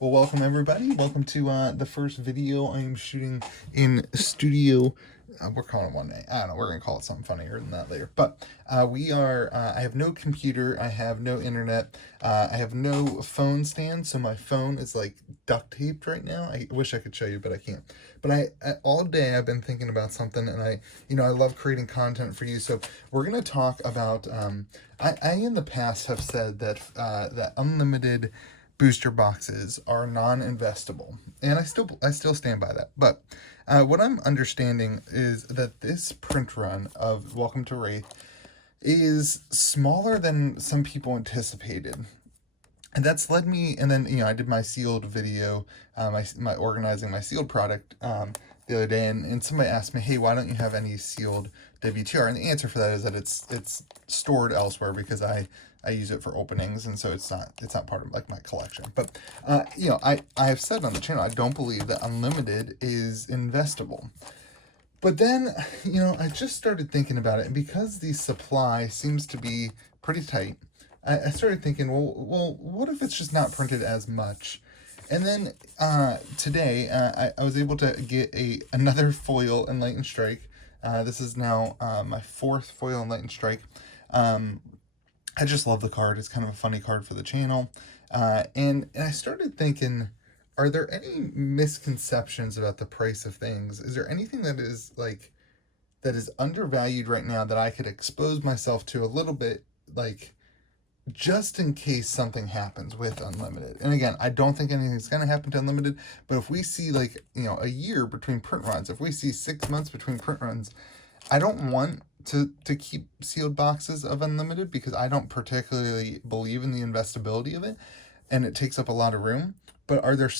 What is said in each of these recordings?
Well, welcome everybody. Welcome to the first video I'm shooting in studio. We're calling it one day. I don't know. We're gonna call it something funnier than that later. But we are. I have no computer. I have no internet. I have no phone stand. So my phone is like duct taped right now. I wish I could show you, but I can't. But all day I've been thinking about something, and I love creating content for you. So we're gonna talk about. I in the past have said that that unlimited booster boxes are non-investable, and I still stand by that. But what I'm understanding is that this print run of Welcome to Wraith is smaller than some people anticipated, and that's led me. And then I did my sealed video, my organizing my sealed product the other day, and somebody asked me, hey, why don't you have any sealed WTR? And the answer for that is that it's stored elsewhere because I use it for openings, and so it's not part of like my collection. But I have said on the channel I don't believe that unlimited is investable. But then I just started thinking about it, and because the supply seems to be pretty tight, I started thinking, well, what if it's just not printed as much? And then today I was able to get another foil Enlightened Strike. This is now my fourth foil Enlightened Strike. I just love the card. It's kind of a funny card for the channel. And I started thinking, are there any misconceptions about the price of things? Is there anything that is undervalued right now that I could expose myself to a little bit, like, just in case something happens with Unlimited? And again, I don't think anything's going to happen to Unlimited, but if we see a year between print runs, if we see 6 months between print runs, I don't want to keep sealed boxes of Unlimited because I don't particularly believe in the investability of it, and it takes up a lot of room. But are there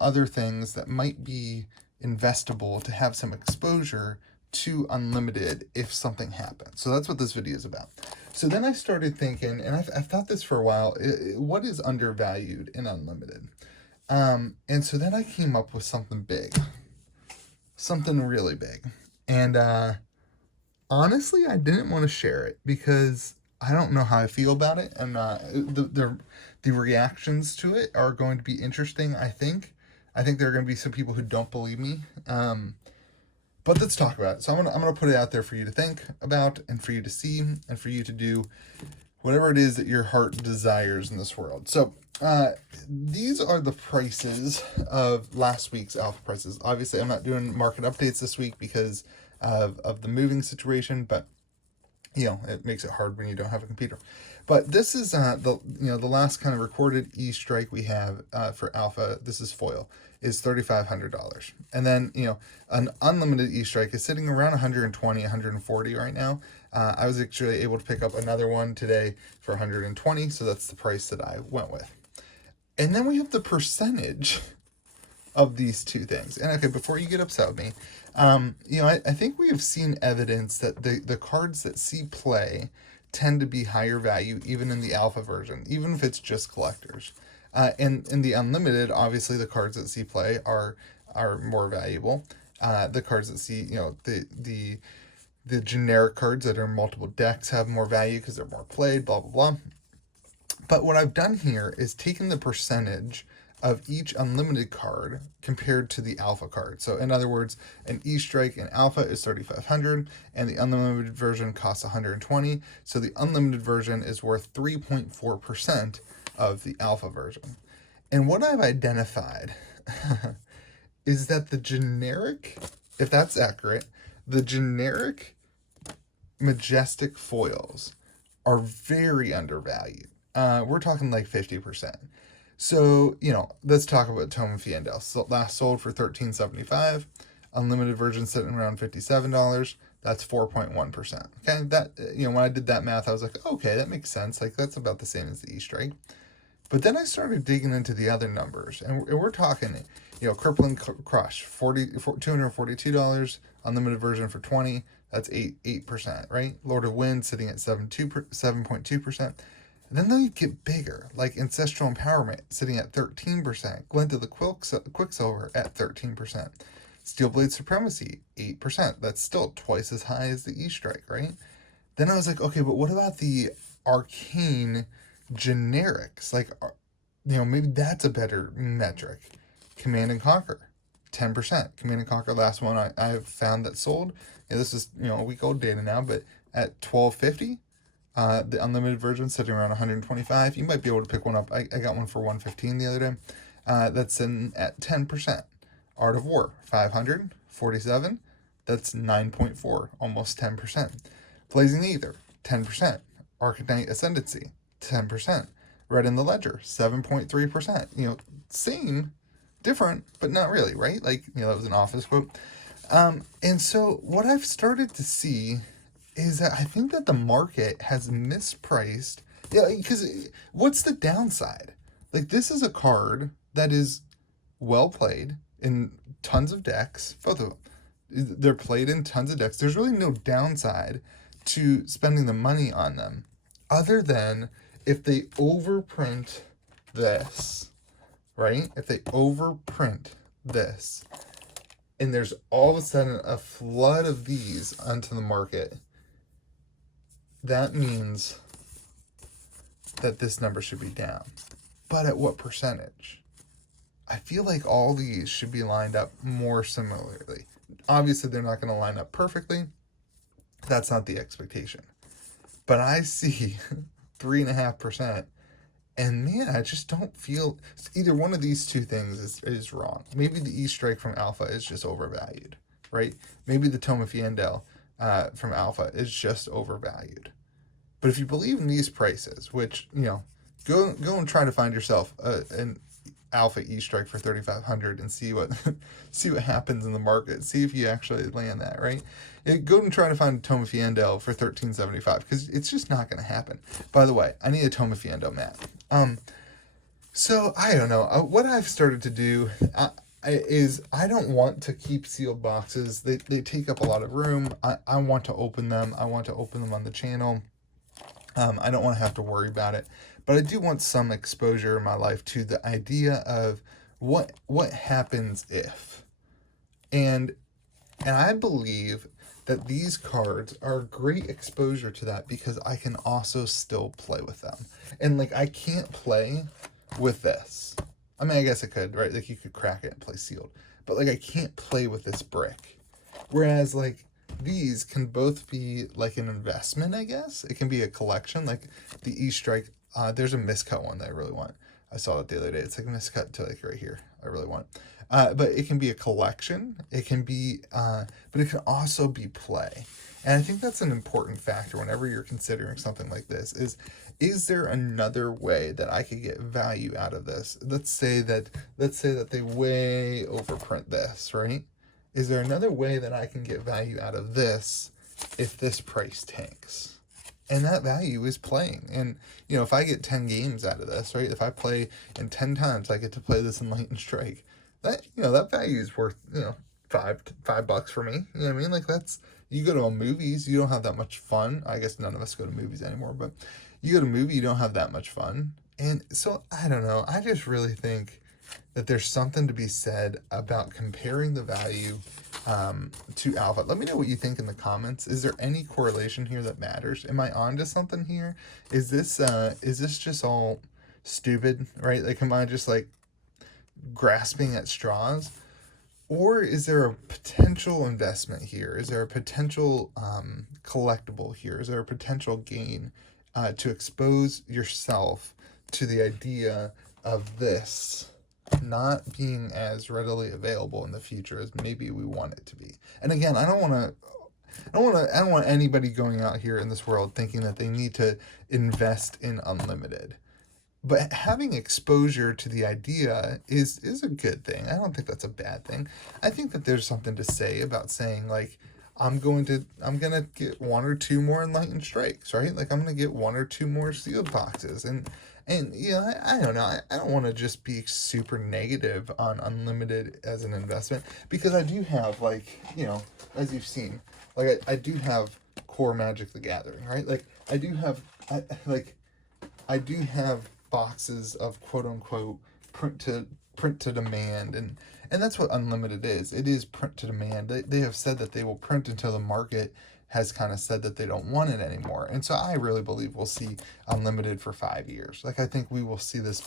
other things that might be investable to have some exposure to Unlimited if something happens? So that's what this video is about. So then I started thinking, and I've thought this for a while, what is undervalued in Unlimited? And so then I came up with something big, something really big. And honestly, I didn't want to share it because I don't know how I feel about it, and the reactions to it are going to be interesting. I think there are going to be some people who don't believe me. But let's talk about it. So I'm gonna put it out there for you to think about, and for you to see, and for you to do whatever it is that your heart desires in this world. So these are the prices of last week's alpha prices. Obviously, I'm not doing market updates this week because of the moving situation, but it makes it hard when you don't have a computer. But this is the last kind of recorded E-strike we have for alpha. This is foil, is $3,500. And then an unlimited E-strike is sitting around 120, 140 right now. I was actually able to pick up another one today for 120, so that's the price that I went with. And then we have the percentage of these two things. And okay, before you get upset with me, I think we have seen evidence that the cards that see play tend to be higher value even in the alpha version, even if it's just collectors. And in the unlimited, obviously the cards that see play are more valuable. The cards that see, the generic cards that are in multiple decks have more value because they're more played, blah, blah, blah. But what I've done here is taken the percentage of each unlimited card compared to the alpha card. So in other words, an E-strike in alpha is 3,500 and the unlimited version costs 120. So the unlimited version is worth 3.4% of the alpha version. And what I've identified is that the generic, if that's accurate, the generic majestic foils are very undervalued. We're talking like 50%. So, let's talk about Tome and Fiendel. So last sold for $13.75. Unlimited version sitting around $57. That's 4.1%. Okay, that, when I did that math, I was like, okay, that makes sense. Like, that's about the same as the E-strike. But then I started digging into the other numbers, and we're talking, Crippling Crush, $242. Unlimited version for $20. That's 8%, right? Lord of Wind sitting at 7.2%. And then they get bigger, like Ancestral Empowerment sitting at 13%, Glint of the Quicksilver at 13%, Steelblade Supremacy 8%. That's still twice as high as the E-strike, right? Then I was like, okay, but what about the arcane generics? Like, maybe that's a better metric. Command and Conquer, 10%. Command and Conquer, last one I've found that sold. This is a week old data now, but at $12.50, the unlimited version sitting around 125. You might be able to pick one up. I got one for 115 the other day. That's in at 10%. Art of War, 547. That's 9.4, almost 10%. Blazing Aether, 10%. Arcanite Ascendancy, 10%. Red in the Ledger, 7.3%. Same, different, but not really, right? Like, that was an Office quote. And so what I've started to see is that I think that the market has mispriced. Yeah, because what's the downside? Like, this is a card that is well played in tons of decks, both of them. They're played in tons of decks. There's really no downside to spending the money on them, other than if they overprint this, right? If they overprint this, and there's all of a sudden a flood of these onto the market, that means that this number should be down. But at what percentage? I feel like all these should be lined up more similarly. Obviously, they're not going to line up perfectly. That's not the expectation. But I see 3.5%, and man, I just don't feel either one of these two things is wrong. Maybe the E-Strike from Alpha is just overvalued, right? Maybe the Toma Fiendel from Alpha is just overvalued. But if you believe in these prices, which, go and try to find yourself an Alpha E-Strike for 3,500 and see what happens in the market. See if you actually land that, right? Go and try to find a Toma Fiendel for 1,375, because it's just not going to happen. By the way, I need a Toma Fiendel mat. So I don't know. What I've started to do is I don't want to keep sealed boxes. They take up a lot of room. I want to open them. I want to open them on the channel. I don't want to have to worry about it. But I do want some exposure in my life to the idea of what happens if. And I believe that these cards are great exposure to that, because I can also still play with them. And I can't play with this. I mean, I guess I could, right? Like, you could crack it and play sealed. But I can't play with this brick. Whereas these can both be an investment, I guess. It can be a collection, like the E-Strike. There's a miscut one that I really want. I saw it the other day. It's miscut to right here. I really want. But it can be a collection. It can be, but it can also be play. And I think that's an important factor whenever you're considering something like this. Is there another way that I could get value out of this? Let's say that they way overprint this, right? Is there another way that I can get value out of this if this price tanks? And that value is playing. And, if I get 10 games out of this, right? If I play in 10 times, I get to play this in Lightning Strike. That, that value is worth, $5 for me. You know what I mean? That's, you go to movies, you don't have that much fun. I guess none of us go to movies anymore, but you go to a movie, you don't have that much fun. And so, I don't know. I just really think that there's something to be said about comparing the value to Alpha. Let me know what you think in the comments. Is there any correlation here that matters? Am I onto something here? Is this just all stupid, right? Am I just grasping at straws? Or is there a potential investment here? Is there a potential collectible here? Is there a potential gain to expose yourself to the idea of this not being as readily available in the future as maybe we want it to be? And again, I don't want anybody going out here in this world thinking that they need to invest in unlimited. But having exposure to the idea is a good thing. I don't think that's a bad thing. I think that there's something to say about saying I'm gonna get one or two more Enlightened Strikes, right? I'm gonna get one or two more sealed boxes, and I don't know. I don't want to just be super negative on unlimited as an investment, because I do have as you've seen, I do have core Magic the Gathering, right? I do have boxes of quote unquote print to demand, and that's what unlimited is. It is print to demand. They have said that they will print until the market has kind of said that they don't want it anymore. And so I really believe we'll see unlimited for 5 years. Like, I think we will see this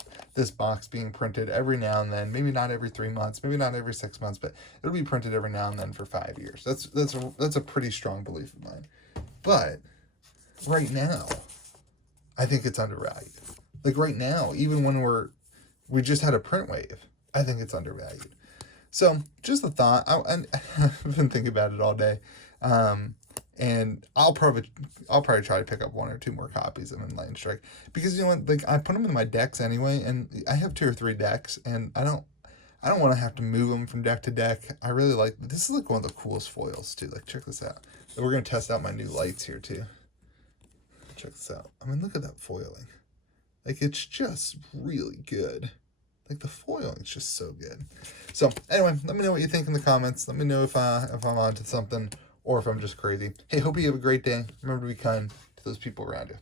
box being printed every now and then, maybe not every 3 months, maybe not every 6 months, but it'll be printed every now and then for 5 years. That's a pretty strong belief of mine. But right now, I think it's undervalued. Like, right now, even when we just had a print wave, I think it's undervalued. So just a thought. I've been thinking about it all day, and I'll probably try to pick up 1 or 2 more copies of Enlightened Strike, because, you know what, like, I put them in my decks anyway, and I have 2 or 3 decks, and I don't want to have to move them from deck to deck. I really like this. Is like one of the coolest foils too. Like, check this out. We're gonna test out my new lights here too. Check this out. I mean, look at that foiling. Like, it's just really good. Like, the foiling's just so good. So anyway, let me know what you think in the comments. Let me know if I'm onto something or if I'm just crazy. Hey, hope you have a great day. Remember to be kind to those people around you.